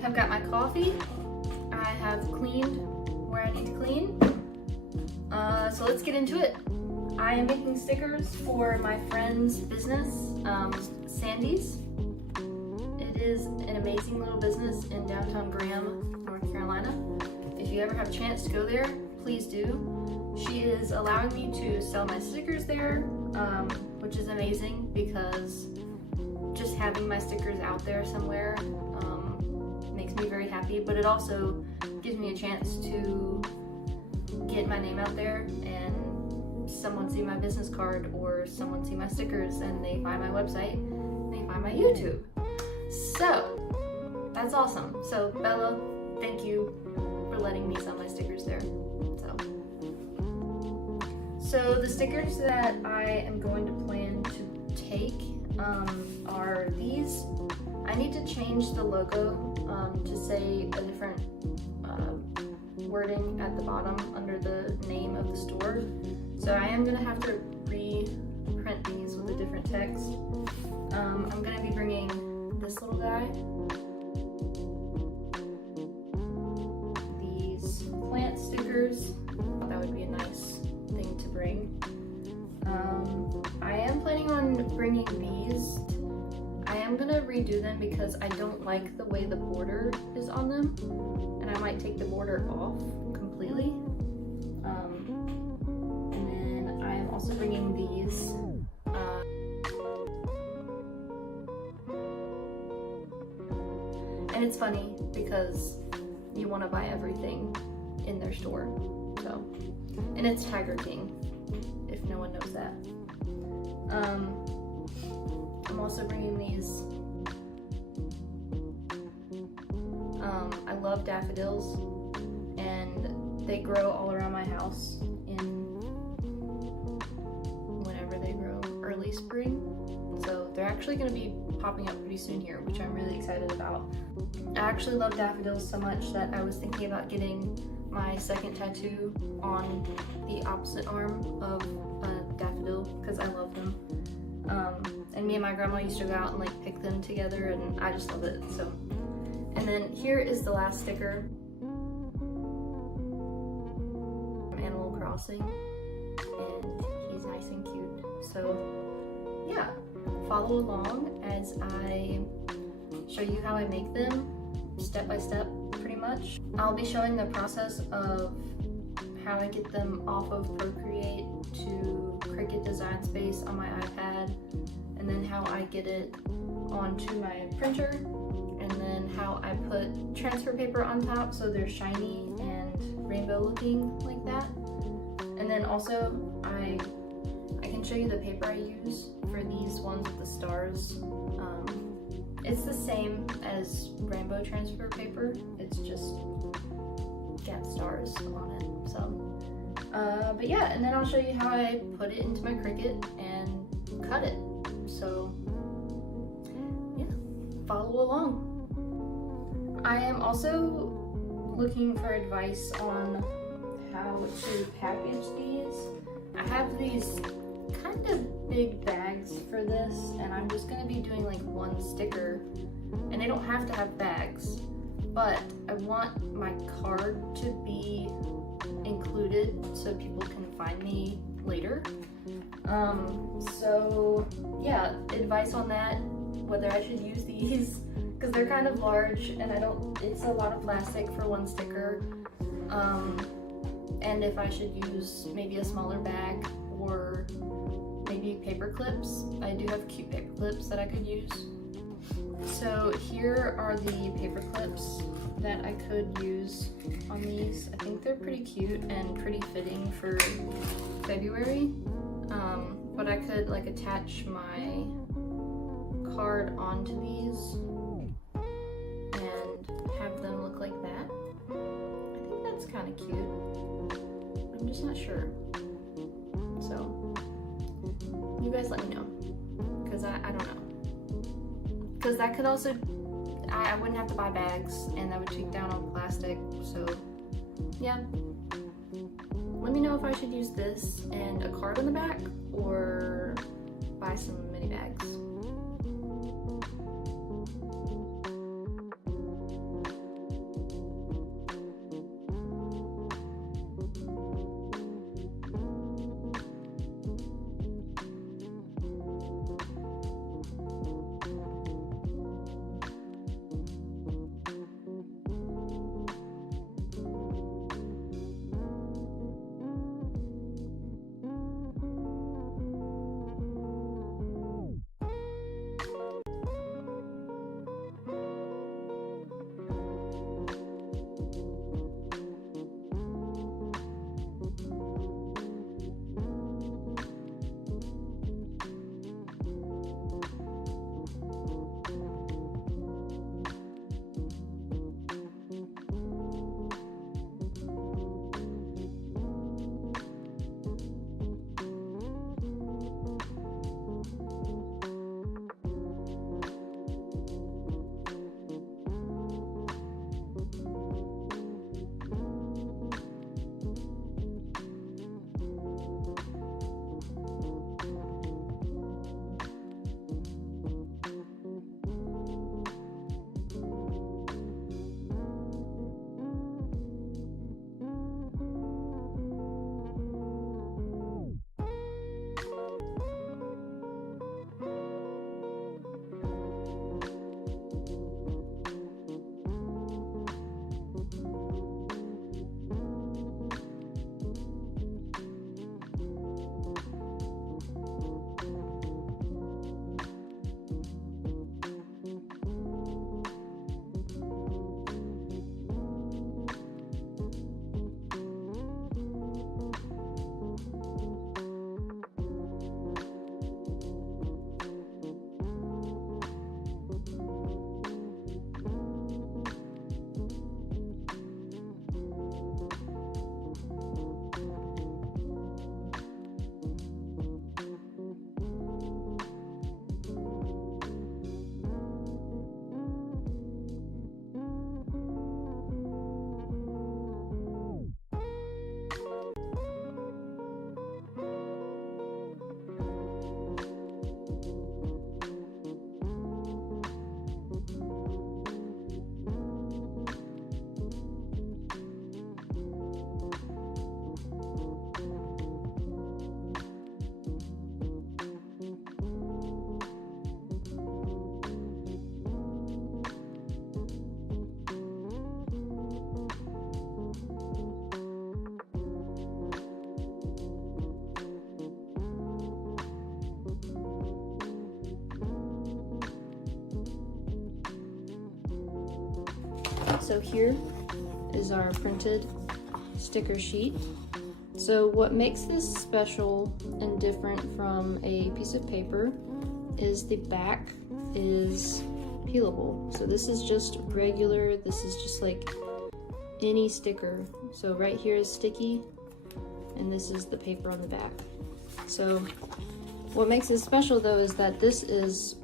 have got my coffee. I have cleaned where I need to clean. So let's get into it. I am making stickers for my friend's business, Sandy's. It is an amazing little business in downtown Graham, North Carolina. If you ever have a chance to go there, please do. She is allowing me to sell my stickers there, which is amazing because just having my stickers out there somewhere makes me very happy, but it also gives me a chance to get my name out there and someone see my business card or someone see my stickers and they find my website and they find my YouTube. So that's awesome. So Bella, thank you for letting me sell my stickers there. So the stickers that I am going to plan to take are these. I need to change the logo to say a different wording at the bottom under the name of the store. So I am going to have to reprint these with a different text. I'm going to be bringing this little guy, these plant stickers. That would be a nice thing to bring. I am planning on bringing these. I am going to redo them because I don't like the way the border is on them, and I might take the border off completely. And then I am also bringing these. And it's funny because you want to buy everything in their store. So, and it's Tiger King, if no one knows that. I'm also bringing these. I love daffodils, and they grow all around my house in whenever they grow, early spring. So they're actually going to be popping up pretty soon here, which I'm really excited about. I actually love daffodils so much that I was thinking about getting my second tattoo on the opposite arm of a daffodil because I love them. And me and my grandma used to go out and like pick them together, and I just love it. So, and then here is the last sticker from Animal Crossing, and he's nice and cute. So yeah, follow along as I show you how I make them step by step, pretty much. I'll be showing the process of how I get them off of Procreate to Cricut Design Space on my iPad, and then how I get it onto my printer, and then how I put transfer paper on top so they're shiny and rainbow looking like that. And then also I can show you the paper I use for these ones with the stars. It's the same as rainbow transfer paper, it's just got stars on it. So, but yeah, and then I'll show you how I put it into my Cricut and cut it. So yeah, follow along. I am also looking for advice on how to package these. I have these kind of big bags for this, and I'm just going to be doing like one sticker, and they don't have to have bags, but I want my card to be included so people can find me later. So yeah, advice on that, whether I should use these because they're kind of large and it's a lot of plastic for one sticker, and if I should use maybe a smaller bag or maybe paper clips. I do have cute paper clips that I could use. So here are the paper clips that I could use on these. I think they're pretty cute and pretty fitting for February. But I could like attach my card onto these and have them look like that. I think that's kind of cute. I'm just not sure. So you guys let me know, because I don't know. Because that could also, I wouldn't have to buy bags and that would take down on plastic. So yeah, let me know if I should use this and a card on the back or buy some mini bags. So here is our printed sticker sheet. So what makes this special and different from a piece of paper is the back is peelable. So this is just regular, this is just like any sticker. So right here is sticky, and this is the paper on the back. So what makes it special though is that this is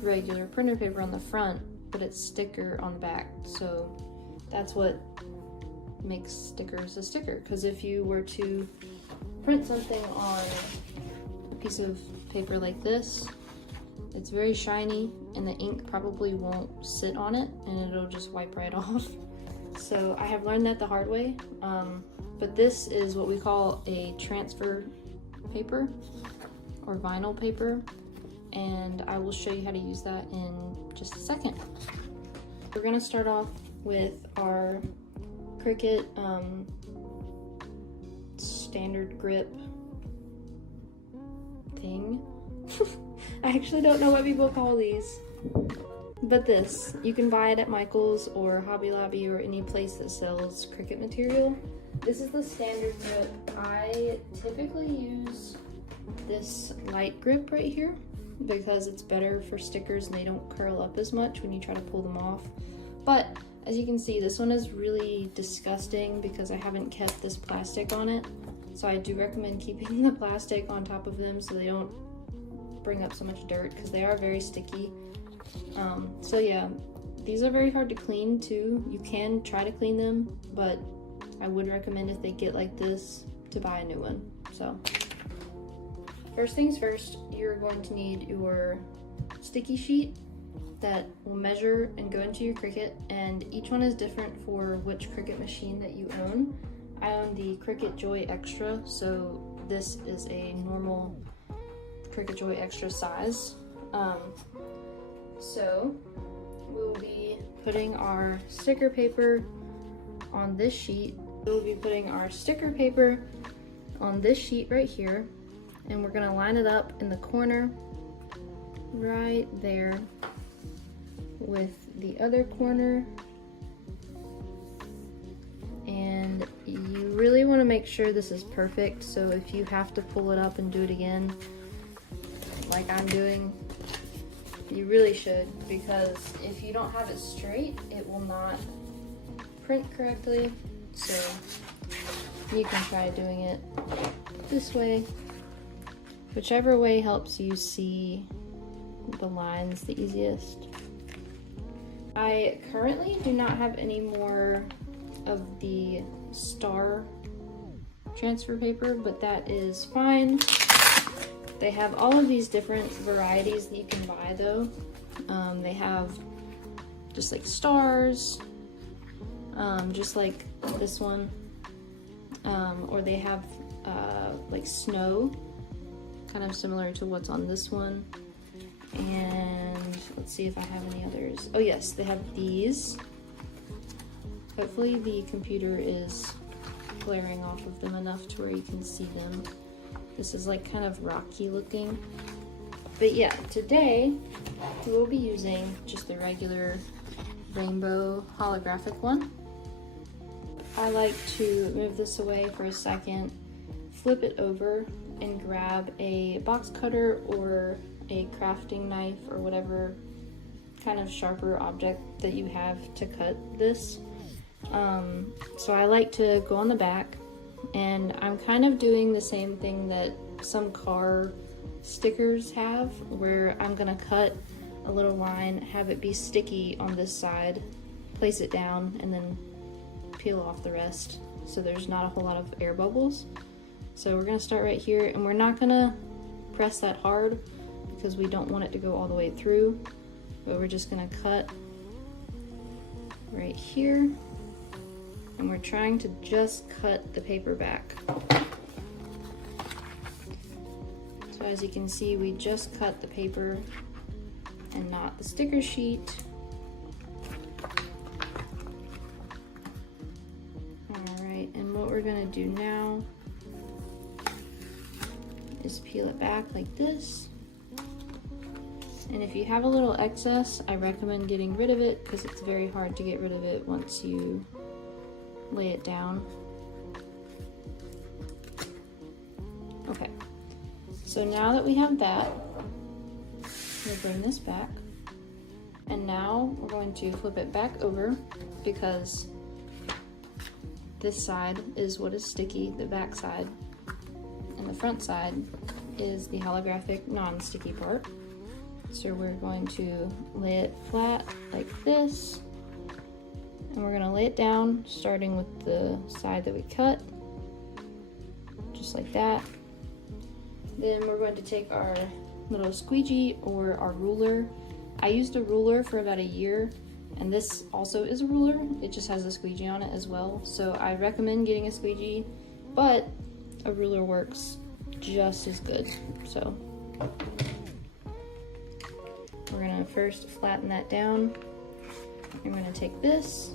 regular printer paper on the front, but it's sticker on the back. So that's what makes stickers a sticker, because if you were to print something on a piece of paper like this, it's very shiny and the ink probably won't sit on it and it'll just wipe right off. So I have learned that the hard way, but this is what we call a transfer paper or vinyl paper, and I will show you how to use that in just a second. We're going to start off with our Cricut standard grip thing. I actually don't know what people call these, but this, you can buy it at Michael's or Hobby Lobby or any place that sells Cricut material. This is the standard grip. I typically use this light grip right here because it's better for stickers and they don't curl up as much when you try to pull them off. But as you can see, this one is really disgusting because I haven't kept this plastic on it. So I do recommend keeping the plastic on top of them so they don't bring up so much dirt, because they are very sticky. So yeah, these are very hard to clean too. You can try to clean them, but I would recommend if they get like this to buy a new one. So first things first, you're going to need your sticky sheet that will measure and go into your Cricut, and each one is different for which Cricut machine that you own. I own the Cricut Joy Extra, so this is a normal Cricut Joy Extra size. So we'll be putting our sticker paper on this sheet. We'll be putting our sticker paper on this sheet right here, and we're gonna line it up in the corner right there with the other corner. And you really want to make sure this is perfect, so if you have to pull it up and do it again like I'm doing, you really should, because if you don't have it straight, it will not print correctly. So you can try doing it this way, whichever way helps you see the lines the easiest. I currently do not have any more of the star transfer paper, but that is fine. They have all of these different varieties that you can buy though. They have just like stars, just like this one, or they have like snow, kind of similar to what's on this one. And let's see if I have any others. Oh yes, they have these. Hopefully the computer is glaring off of them enough to where you can see them. This is like kind of rocky looking. But yeah, today we will be using just the regular rainbow holographic one. I like to move this away for a second, flip it over, and grab a box cutter or a crafting knife or whatever kind of sharper object that you have to cut this. So I like to go on the back, and I'm kind of doing the same thing that some car stickers have, where I'm gonna cut a little line, have it be sticky on this side, place it down, and then peel off the rest so there's not a whole lot of air bubbles. So we're gonna start right here, and we're not gonna press that hard because we don't want it to go all the way through, but we're just gonna cut right here, and we're trying to just cut the paper back. So as you can see, we just cut the paper and not the sticker sheet. Alright, and what we're gonna do now is peel it back like this. And if you have a little excess, I recommend getting rid of it because it's very hard to get rid of it once you lay it down. Okay, so now that we have that, we'll bring this back. And now we're going to flip it back over because this side is what is sticky, the back side, and the front side is the holographic non-sticky part. So we're going to lay it flat like this, and we're going to lay it down starting with the side that we cut, just like that. Then we're going to take our little squeegee or our ruler. I used a ruler for about a year, and this also is a ruler. It just has a squeegee on it as well. So I recommend getting a squeegee, but a ruler works just as good. So we're gonna first flatten that down. I'm gonna take this.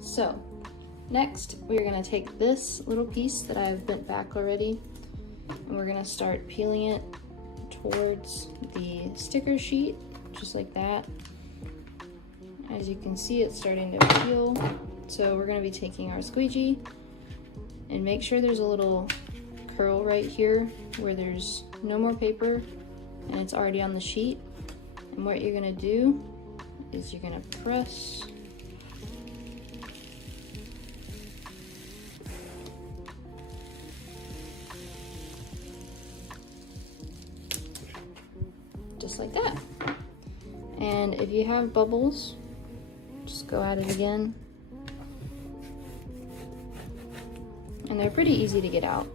So next, we're gonna take this little piece that I've bent back already, and we're gonna start peeling it towards the sticker sheet, just like that. As you can see, it's starting to peel. So we're gonna be taking our squeegee and make sure there's a little curl right here where there's no more paper and it's already on the sheet. And what you're gonna do is you're gonna press just like that. And if you have bubbles, just go at it again. And they're pretty easy to get out.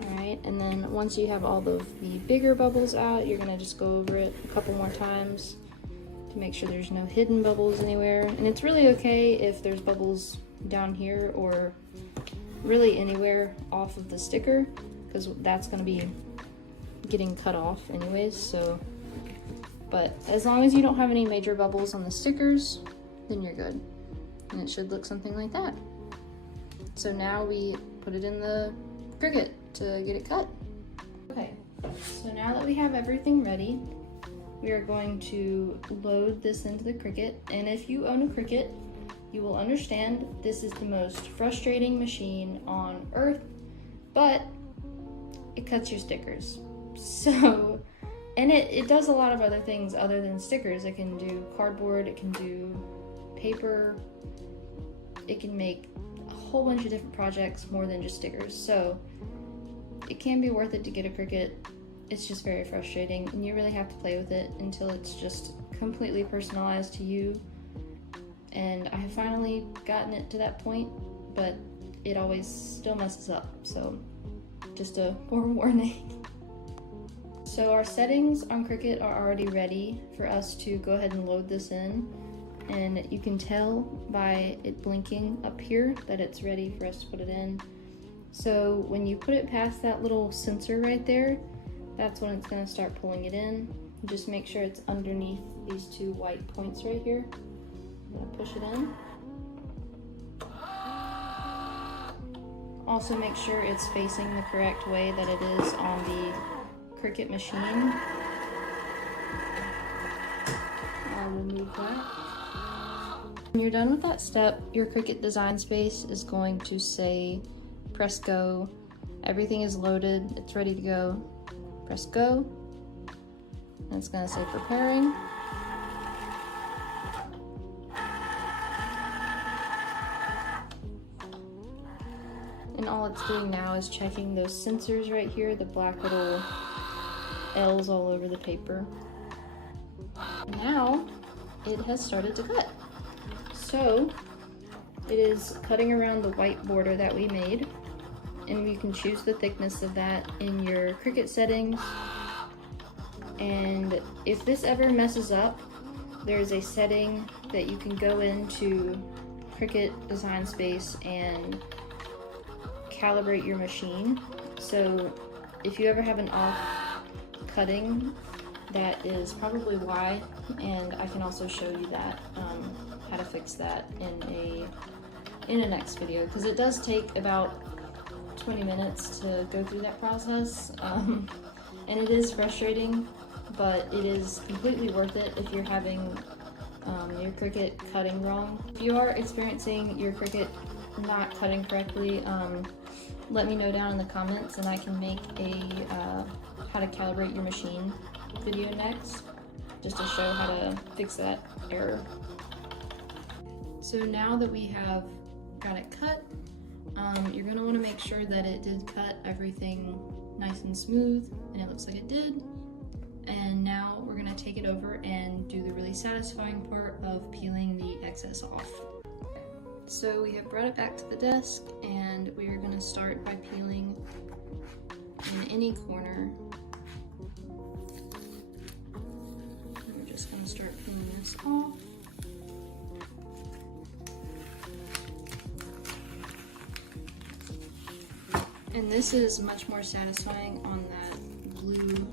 Alright, and then once you have all of the bigger bubbles out, you're gonna just go over it a couple more times to make sure there's no hidden bubbles anywhere. And it's really okay if there's bubbles down here or really anywhere off of the sticker, because that's going to be getting cut off anyways. So, but as long as you don't have any major bubbles on the stickers, then you're good, and it should look something like that. So now we put it in the Cricut to get it cut. Okay, so now that we have everything ready, we are going to load this into the Cricut. And if you own a Cricut, you will understand this is the most frustrating machine on earth, but it cuts your stickers. So, and it does a lot of other things other than stickers. It can do cardboard, it can do paper, it can make a whole bunch of different projects more than just stickers. So it can be worth it to get a Cricut. It's just very frustrating, and you really have to play with it until it's just completely personalized to you. And I have finally gotten it to that point, but it always still messes up, so just a forewarning. So our settings on Cricut are already ready for us to go ahead and load this in, and you can tell by it blinking up here that it's ready for us to put it in. So when you put it past that little sensor right there, that's when it's going to start pulling it in. Just make sure it's underneath these two white points right here. I'm going to push it in. Also make sure it's facing the correct way that it is on the Cricut machine. I'll remove that. When you're done with that step, your Cricut design space is going to say press go. Everything is loaded, it's ready to go. Press go. And it's going to say preparing. And all it's doing now is checking those sensors right here, the black little L's all over the paper. Now it has started to cut. So it is cutting around the white border that we made, and you can choose the thickness of that in your Cricut settings. And if this ever messes up, there's a setting that you can go into Cricut Design Space and calibrate your machine. So if you ever have an off cutting, that is probably why, and I can also show you that, how to fix that in in a next video, because it does take about 20 minutes to go through that process, and it is frustrating, but it is completely worth it if you're having your Cricut cutting wrong. If you are experiencing your Cricut not cutting correctly, let me know down in the comments and I can make a how to calibrate your machine video next, just to show how to fix that error. So now that we have got it cut, you're going to want to make sure that it did cut everything nice and smooth, and it looks like it did. And now we're going to take it over and do the really satisfying part of peeling the excess off. So we have brought it back to the desk, and we are going to start by peeling in any corner. We're just going to start peeling this off. And this is much more satisfying on that glue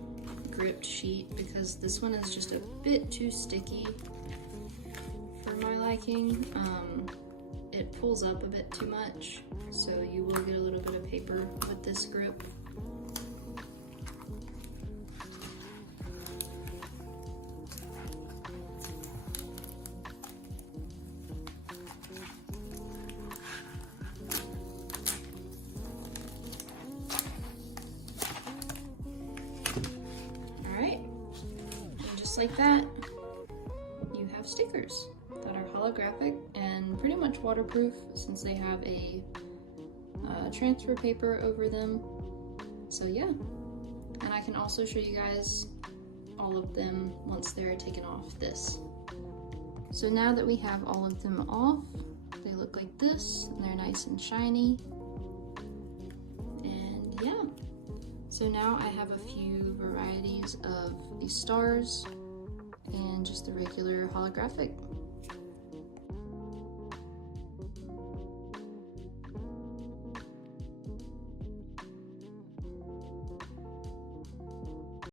gripped sheet, because this one is just a bit too sticky for my liking. It pulls up a bit too much, so you will get a little bit of paper with this grip. Like that, you have stickers that are holographic and pretty much waterproof, since they have a transfer paper over them. So yeah, and I can also show you guys all of them once they're taken off this. So now that we have all of them off, they look like this, and they're nice and shiny. And yeah, so now I have a few varieties of these stars and just the regular holographic.